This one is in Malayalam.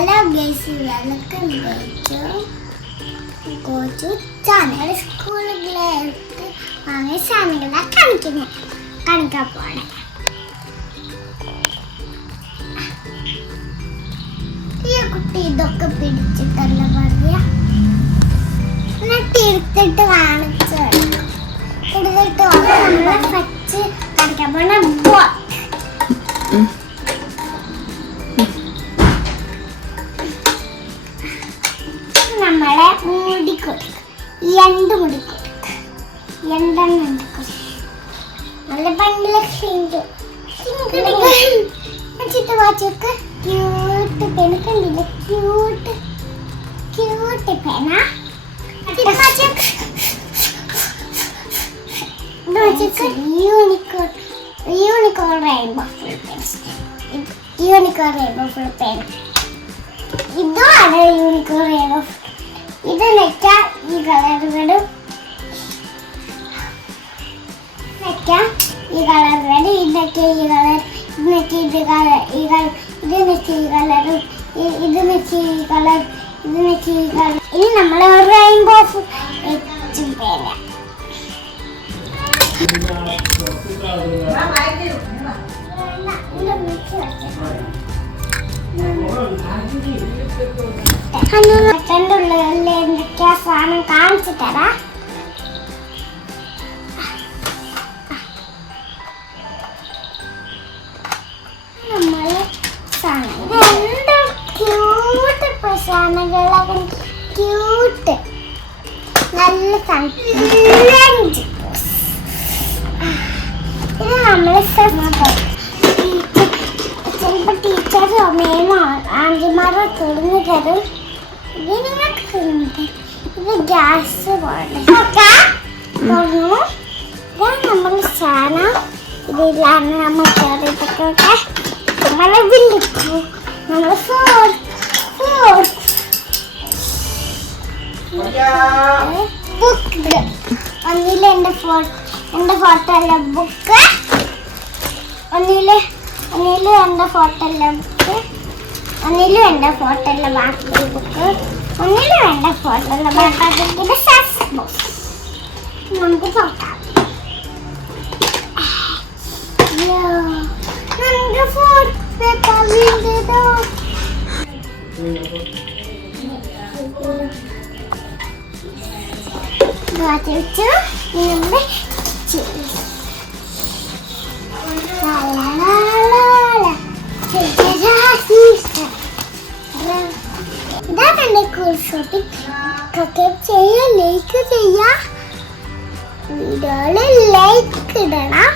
Hello guys welcome to Kochu channel. സ്കൂളുകളിലേക്ക് വാങ്ങിയ സാധനങ്ങളെ കാണിക്കുന്നത് കാണിക്കാൻ പോണേ ഈ കുട്ടി ഇതൊക്കെ പിടിച്ചിട്ടല്ല പറയാ? എന്നിട്ട് എടുത്തിട്ട് കാണിച്ചു എടുത്തിട്ട് നമ്മളെ പച്ച് കാണിക്കാൻ പോണ മുടി കൊടുക്കും രണ്ട് മുടി രണ്ടെണ്ണം നല്ല പണ്ടിലെ ഷിങ്ക്. വെച്ചിട്ട് ക്യൂട്ട് പെന കണ്ടില്ല? Cute cute പെന unicorn unicorn rainbow full unicorn rainbow full pen ഇതാണ് യൂണിക്കോൺ റെയിൻബോ ഇത് വെക്കാം. ഈ കളറുകളും വെക്കാം. ഈ കളറുകൾ ഇതൊക്കെ ഈ കളർ ഇതൊക്കെ ഇത് കളർ ഈ കളർ ഇത് വെച്ച് ഈ കളറും ഇത് വെച്ച് ഈ കളർ ഇത് വെച്ച് ഈ കളർ ഇനി നമ്മൾ റെയിൻബോ വെച്ച് പേര. അച്ഛന്റെ ഉള്ളിൽ എന്തൊക്കെയാ സാധനം കാണിച്ചു തരാം? സാധനം രണ്ട് ക്യൂട്ട് സാധനങ്ങളൊക്കെ ക്യൂട്ട് നല്ല സാധനം ഇത് നമ്മൾ ടീച്ചേഴ്സോ മേമോ ആന്റിമാരോ തുറന്നു തരും. ഇത് നിങ്ങൾക്ക് തുറന്നു തരും ഇത് ഗ്യാസ് പോലെ. തുറന്നു ഇതാണ് നമ്മൾ സാധനം ഇതിലാണ് നമ്മൾ കയറിയിട്ടൊക്കെ നമ്മളെ വിളിക്കൂ നമ്മൾ ഫോർ ഫോർ ബുക്ക് ഒന്നിൽ എന്റെ ഫോട്ടോ എന്റെ ഫോട്ടോ അല്ല ബുക്ക് ഒന്നിൽ ഒന്നിലും എന്റെ ഫോട്ടോ അല്ല ബുക്ക് ഒന്നിലും എന്റെ ഫോട്ടോ അല്ല ബാക്കി ബുക്ക് ഒന്നിലും എന്റെ ഫോട്ടോ അല്ല ബാക്കി ഇത് സസ് ബുക്ക് നമുക്ക് അയ്യോ, നമുക്ക് ഫോട്ടോ വീണ്ടോ മാറ്റി വെച്ചു നമ്മുടെ ചെയ്യാ ലൈക്ക് ചെയ്യാ. വീഡിയോയിൽ ലൈക്ക് ഇടണം.